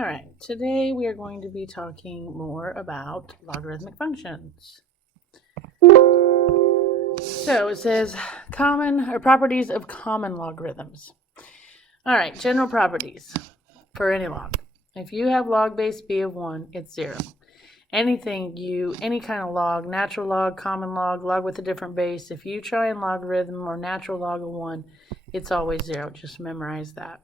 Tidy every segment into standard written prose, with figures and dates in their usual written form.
Alright, today we are going to be talking more about logarithmic functions. So it says properties of common logarithms. Alright, general properties for any log. If you have log base b of 1, it's 0. Any kind of log, natural log, common log, log with a different base, if you try and logarithm or natural log of 1, it's always 0. Just memorize that.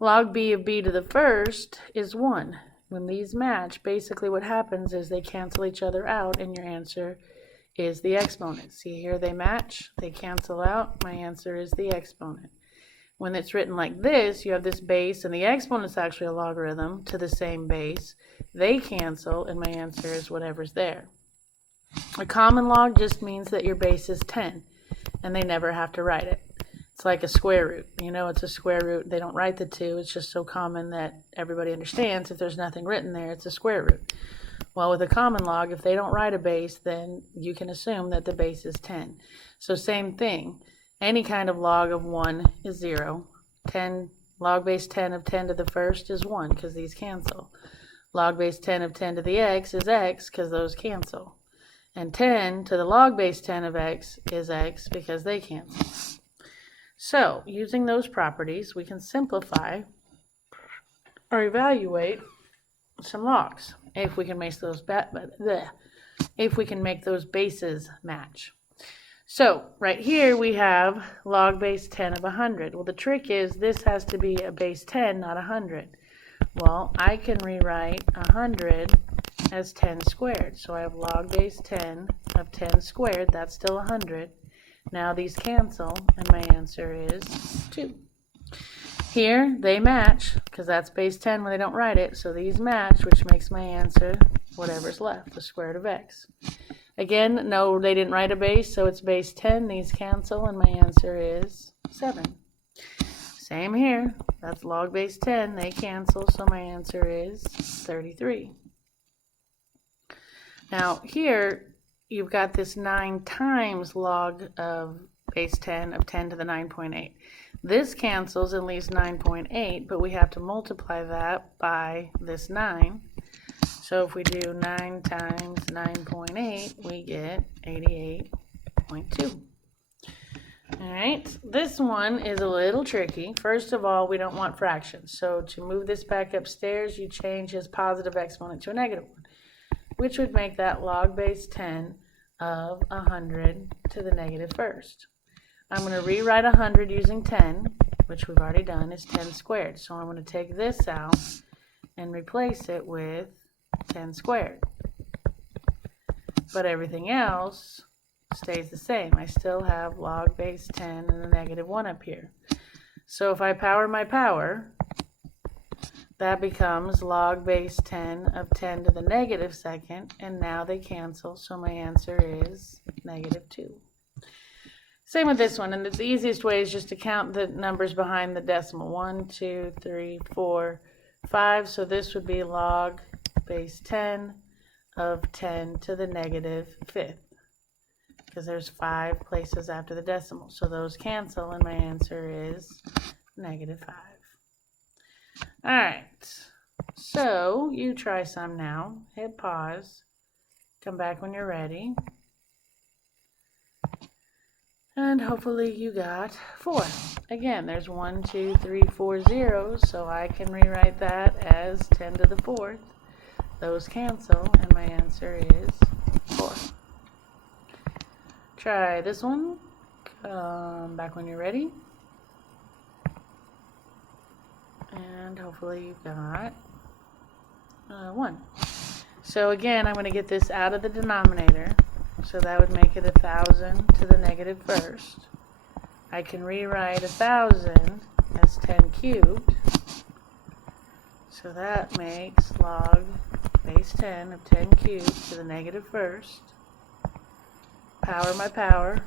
Log b of b to the first is 1. When these match, basically what happens is they cancel each other out and your answer is the exponent. See here, they match, they cancel out, my answer is the exponent. When it's written like this, you have this base and the exponent's actually a logarithm to the same base. They cancel and my answer is whatever's there. A common log just means that your base is 10 and they never have to write it. It's like a square root. You know, it's a square root. They don't write the 2. It's just so common that everybody understands if there's nothing written there, it's a square root. Well, with a common log, if they don't write a base, then you can assume that the base is 10. So same thing. Any kind of log of 1 is 0. Log base 10 of 10 to the first is 1 because these cancel. Log base 10 of 10 to the x is x because those cancel. And 10 to the log base 10 of x is x because they cancel. So, using those properties, we can simplify or evaluate some logs if we can make those bases match. So, right here we have log base 10 of 100. Well, the trick is this has to be a base 10, not 100. Well, I can rewrite 100 as 10 squared. So I have log base 10 of 10 squared. That's still 100. Now these cancel, and my answer is 2. Here, they match, because that's base 10 when they don't write it, so these match, which makes my answer whatever's left, the square root of x. Again, no, they didn't write a base, so it's base 10. These cancel, and my answer is 7. Same here. That's log base 10. They cancel, so my answer is 33. Now, here, you've got this 9 times log of base 10 of 10 to the 9.8. This cancels and leaves 9.8, but we have to multiply that by this 9. So if we do 9 times 9.8, we get 88.2. Alright, this one is a little tricky. First of all, we don't want fractions. So to move this back upstairs, you change his positive exponent to a negative one, which would make that log base 10 of 100 to the negative first. I'm going to rewrite 100 using 10, which we've already done, is 10 squared. So I'm going to take this out and replace it with 10 squared. But everything else stays the same. I still have log base 10 and the negative 1 up here. So if I power my power, that becomes log base 10 of 10 to the negative second, and now they cancel, so my answer is negative 2. Same with this one, and the easiest way is just to count the numbers behind the decimal. 1, 2, 3, 4, 5, so this would be log base 10 of 10 to the negative fifth, because there's 5 places after the decimal, so those cancel, and my answer is negative 5. Alright, so you try some now. Hit pause. Come back when you're ready. And hopefully you got 4. Again, there's 1, 2, 3, 4 zeros, so I can rewrite that as 10 to the 4th. Those cancel, and my answer is 4. Try this one. Come back when you're ready. And hopefully you got 1. So again, I'm going to get this out of the denominator. So that would make it 1,000 to the negative first. I can rewrite 1,000 as 10 cubed. So that makes log base 10 of 10 cubed to the negative first. Power my power.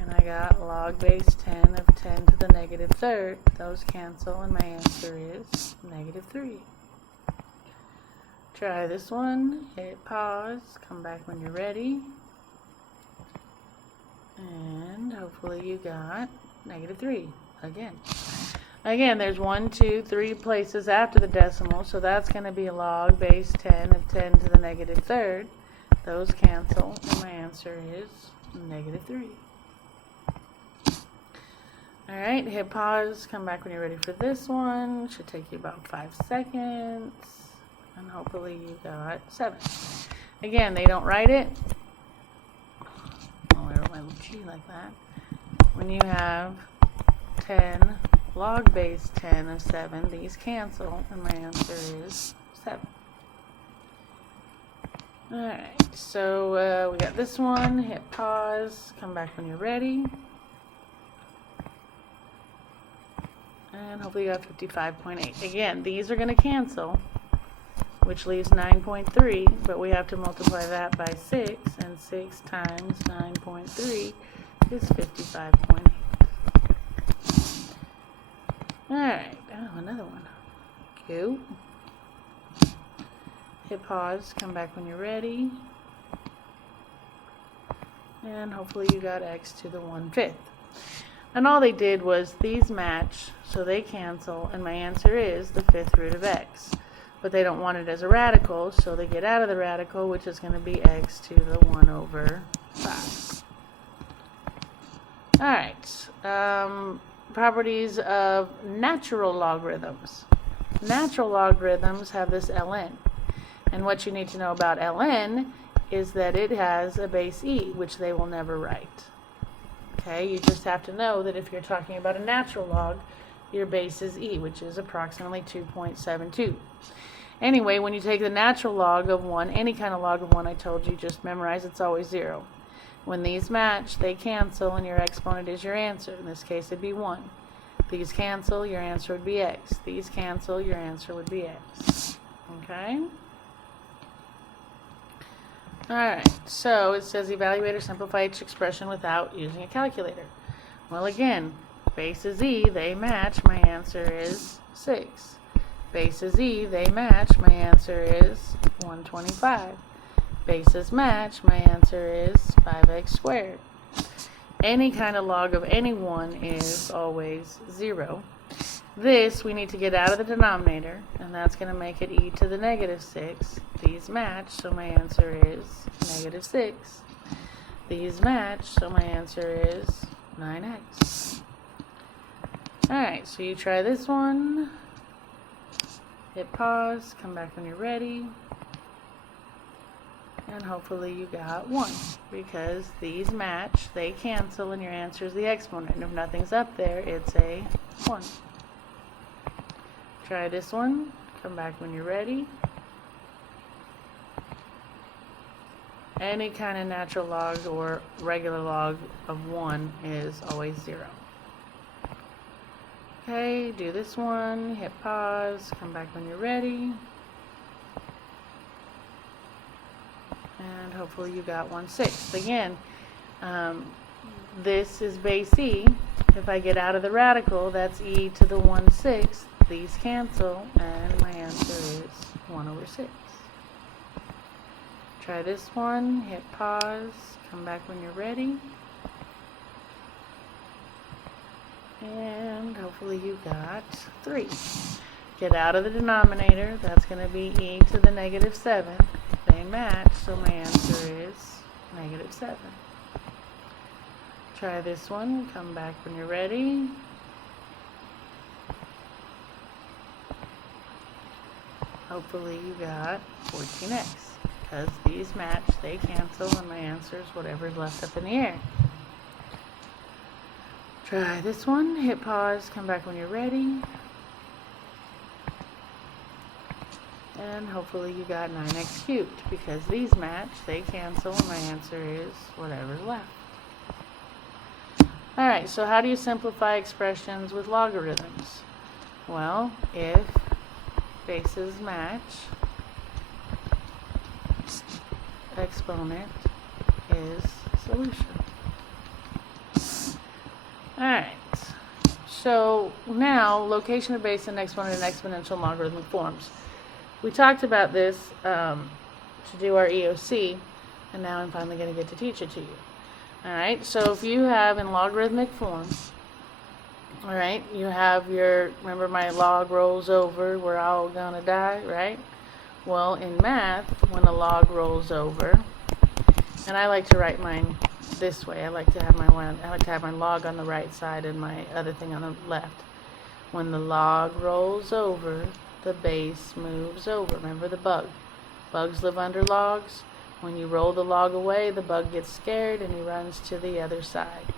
And I got log base 10 of 10 to the negative third. Those cancel, and my answer is negative 3. Try this one. Hit pause. Come back when you're ready. And hopefully you got negative 3 again. Again, there's 1, 2, 3 places after the decimal, so that's going to be log base 10 of 10 to the negative third. Those cancel, and my answer is negative 3. Alright, hit pause, come back when you're ready for this one. Should take you about 5 seconds, and hopefully you got 7. Again, they don't write it. I'll wear my little G like that. When you have 10 log base 10 of 7, these cancel, and my answer is 7. Alright, so we got this one. Hit pause, come back when you're ready. And hopefully you got 55.8. Again, these are going to cancel, which leaves 9.3, but we have to multiply that by 6, and 6 times 9.3 is 55.8. Alright, oh, another one. Go. Hit pause, come back when you're ready. And hopefully you got x to the 1/5. And all they did was these match, so they cancel, and my answer is the 5th root of x. But they don't want it as a radical, so they get out of the radical, which is going to be x to the 1/5. Alright, properties of natural logarithms. Natural logarithms have this ln. And what you need to know about ln is that it has a base e, which they will never write. Okay, you just have to know that if you're talking about a natural log, your base is e, which is approximately 2.72. Anyway, when you take the natural log of 1, any kind of log of 1, I told you, just memorize it's always 0. When these match, they cancel, and your exponent is your answer. In this case, it'd be 1. These cancel, your answer would be x. These cancel, your answer would be x. Okay? Alright, so it says evaluate or simplify each expression without using a calculator. Well, again, base is e, they match, my answer is 6. Base is e, they match, my answer is 125. Bases match, my answer is 5x squared. Any kind of log of any one is always 0. This we need to get out of the denominator, and that's going to make it e to the negative 6. These match, so my answer is negative 6. These match, so my answer is 9x. Alright, so you try this one. Hit pause, come back when you're ready. And hopefully you got 1, because these match, they cancel, and your answer is the exponent. And if nothing's up there, it's a 1. Try this one, come back when you're ready. Any kind of natural log or regular log of 1 is always 0. Okay, do this one, hit pause, come back when you're ready. And hopefully you got 1/6. Again, this is base e. If I get out of the radical, that's e to the 1/6. These cancel, and my answer is 1/6. Try this one, hit pause, come back when you're ready. And hopefully you got 3. Get out of the denominator, that's going to be e to the negative 7. They match, so my answer is negative 7. Try this one, come back when you're ready. Hopefully you got 14x, because these match, they cancel, and my answer is whatever's left up in the air. Try this one, hit pause, come back when you're ready. And hopefully you got 9x cubed, because these match, they cancel, and my answer is whatever's left. Alright, so how do you simplify expressions with logarithms? Well, if bases match, exponent is solution. Alright, so now location of base and exponent in exponential and logarithmic forms. We talked about this to do our EOC, and now I'm finally going to get to teach it to you. Alright, so if you have in logarithmic form All right, you have remember my log rolls over, we're all gonna die, right? Well, in math, when a log rolls over, and I like to write mine this way. I like to have my log on the right side and my other thing on the left. When the log rolls over, the base moves over. Remember the bug. Bugs live under logs. When you roll the log away, the bug gets scared and he runs to the other side.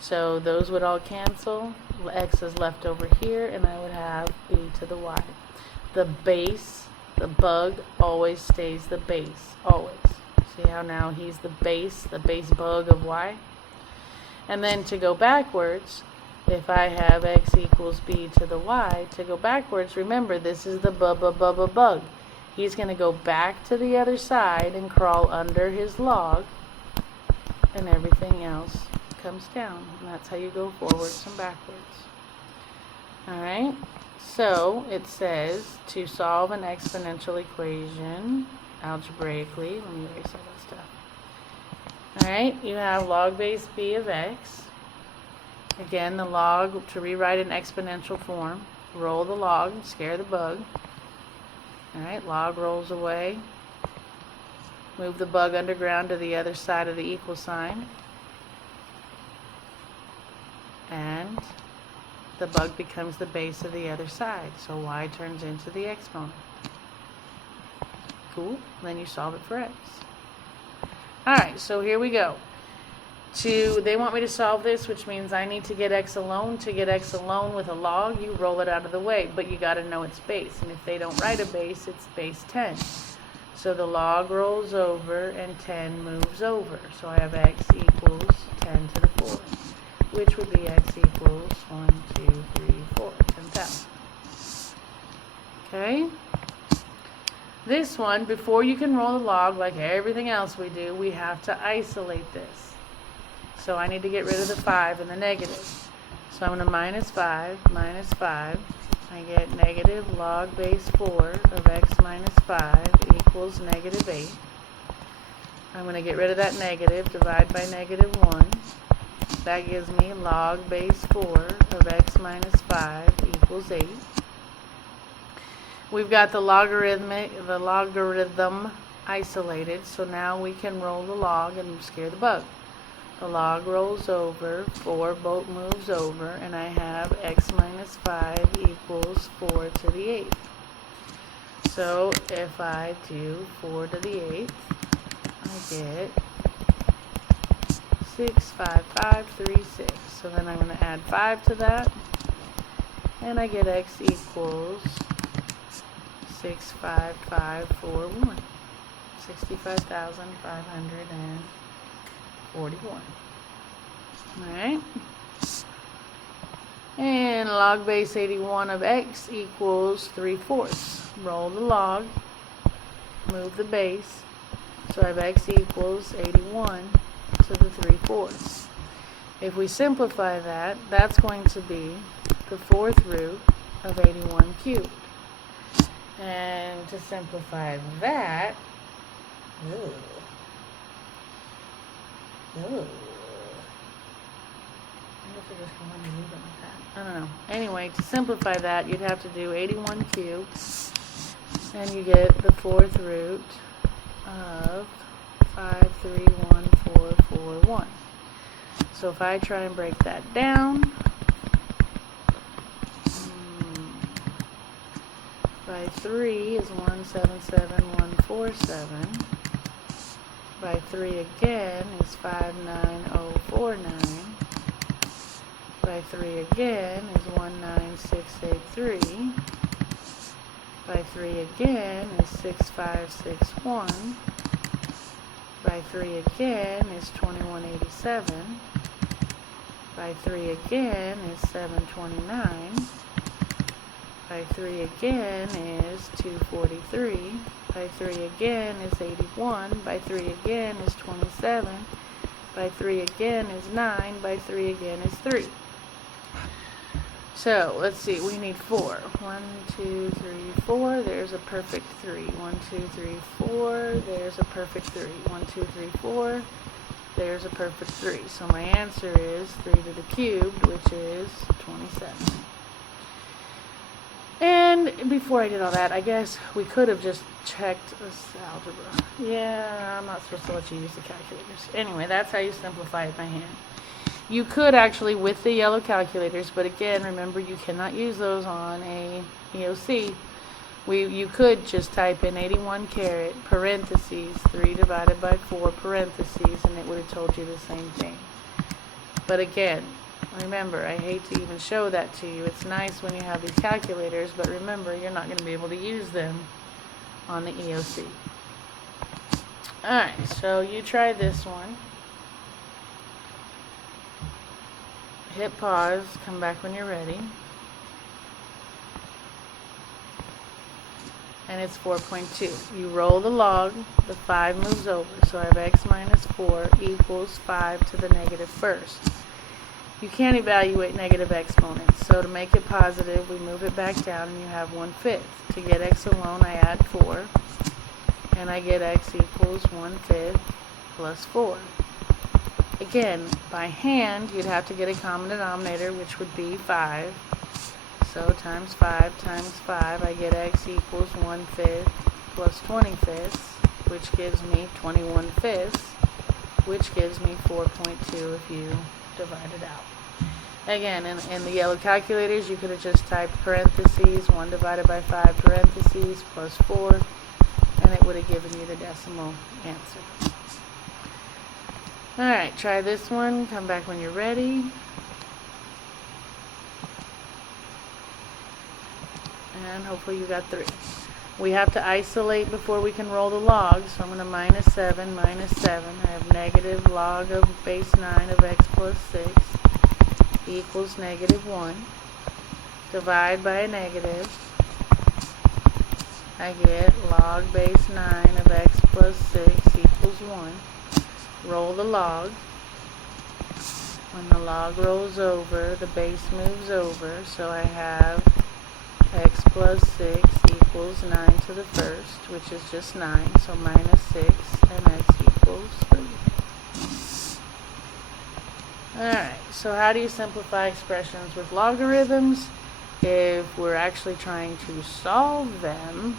So those would all cancel. X is left over here, and I would have b to the y. The base, the bug, always stays the base. Always. See how now he's the base bug of y? And then to go backwards, if I have x equals b to the y, to go backwards, remember this is the bug. He's going to go back to the other side and crawl under his log, and everything else comes down. And that's how you go forwards and backwards. Alright, so it says to solve an exponential equation algebraically, let me erase all that stuff. Alright, you have log base b of x. Again, the log, to rewrite in exponential form, roll the log and scare the bug. Alright, log rolls away. Move the bug underground to the other side of the equal sign. And the bug becomes the base of the other side. So y turns into the exponent. Cool. Then you solve it for x. Alright, so here we go. They want me to solve this, which means I need to get x alone. To get x alone with a log, you roll it out of the way, but you got to know its base. And if they don't write a base, it's base 10. So the log rolls over and 10 moves over. So I have x equals 10 to the 4th, which would be x equals 1, 2, 3, 4, 10,000. Okay? This one, before you can roll the log, like everything else we do, we have to isolate this. So I need to get rid of the 5 and the negative. So I'm going to minus 5. I get negative log base 4 of x minus 5 equals negative 8. I'm going to get rid of that negative, divide by negative 1. That gives me log base 4 of x minus 5 equals 8. We've got the logarithm isolated, so now we can roll the log and scare the bug. The log rolls over, 4 both moves over, and I have x minus 5 equals 4 to the 8th. So if I do 4 to the 8th, I get 6, 5, 5, 3, 6. So then I'm going to add 5 to that, and I get x equals 6, 5, 5, 4, 1. 65,541. Alright. And log base 81 of x equals 3/4. Roll the log, move the base. So I have x equals 81 to the 3/4. If we simplify that, that's going to be the 4th root of 81 cubed. And to simplify that, I don't know. Anyway, to simplify that, you'd have to do 81 cubed, and you get the 4th root of 5314441. So if I try and break that down, by 3 is 177147. By 3 again is 59049. By 3 again is 19683. By 3 again is 6561. By 3 again is 2187. By 3 again is 729. By 3 again is 243. By 3 again is 81. By 3 again is 27. By 3 again is 9. By 3 again is 3. So, let's see, we need 4. 1, 2, 3, 4. There's a perfect 3. 1, 2, 3, 4. There's a perfect 3. 1, 2, 3, 4. There's a perfect 3. So my answer is 3 to the cubed, which is 27. And before I did all that, I guess we could have just checked this algebra. Yeah, I'm not supposed to let you use the calculators. Anyway, that's how you simplify it by hand. You could actually with the yellow calculators, but again, remember you cannot use those on a EOC. You could just type in 81 caret parentheses 3 divided by 4 parentheses, and it would have told you the same thing. But again, remember, I hate to even show that to you. It's nice when you have these calculators, but remember, you're not going to be able to use them on the EOC. Alright, so you try this one. Hit pause, come back when you're ready. And it's 4.2. You roll the log, the 5 moves over, so I have x minus 4 equals 5 to the negative first. You can't evaluate negative exponents, so to make it positive, we move it back down and you have 1/5. To get x alone, I add 4, and I get x equals 1/5 plus 4. Again, by hand, you'd have to get a common denominator, which would be 5. So times 5 times 5, I get x equals 1/5 plus 20/5, which gives me 21/5, which gives me 4.2 if you divide it out. Again, in the yellow calculators, you could have just typed parentheses, 1 divided by 5 parentheses plus 4, and it would have given you the decimal answer. Alright, try this one. Come back when you're ready. And hopefully you got 3. We have to isolate before we can roll the log, so I'm going to minus 7, minus 7. I have negative log of base 9 of x plus 6 equals negative 1. Divide by a negative. I get log base 9 of x plus 6 equals 1. Roll the log. When the log rolls over, the base moves over, so I have x plus 6 equals 9 to the first, which is just 9, so minus 6, and x equals 3. Alright, so how do you simplify expressions with logarithms? If we're actually trying to solve them,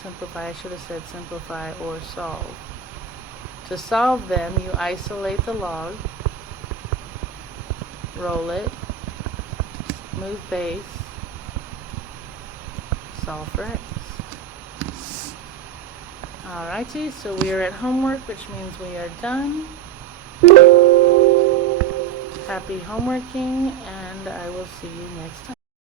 simplify, I should have said simplify or solve. To solve them, you isolate the log, roll it, move base, solve for x. Alrighty, so we are at homework, which means we are done. Happy homeworking, and I will see you next time.